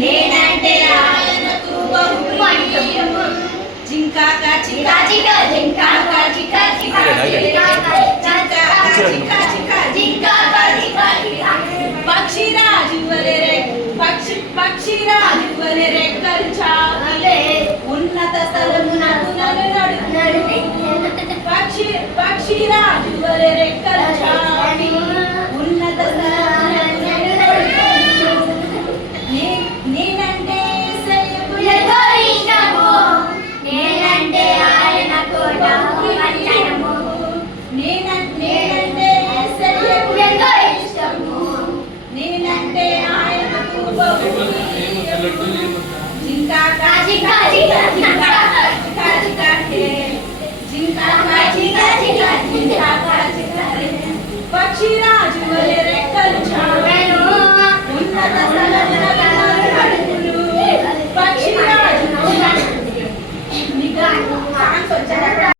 నేనంటే ఆయనకు బహుప్రియము. జింకాక చికా చికా జింకాక చికా చికా జింకాక చికా చికా జింకాక చికా చికా పక్షిరాజు వలె పక్షిరాజు వలె రెక్కలు చాపే ఉన్నత స్థలమునకు నడుపు. పక్షిరాజు వలె రెక్కలు చాపి ఉన్నత స్థలమునకు నడుపు. నేనంటే ఇష్టము. నేనంటే ఆయనకు బహుప్రియము. నేనంటే ఇష్టము. నేనంటే ఆయనకు బహుప్రియము. జింకాక చికా చికా జింకాక చికా చికా జింకాక చికా చికా జింకాక చికా పక్షిరాజు వలె రెక్కలు చాపెను ఉన్నత స్థలమునకు నడుపును. పక్షిరాజు నీకు ఛాన్స్ వచ్చాడు.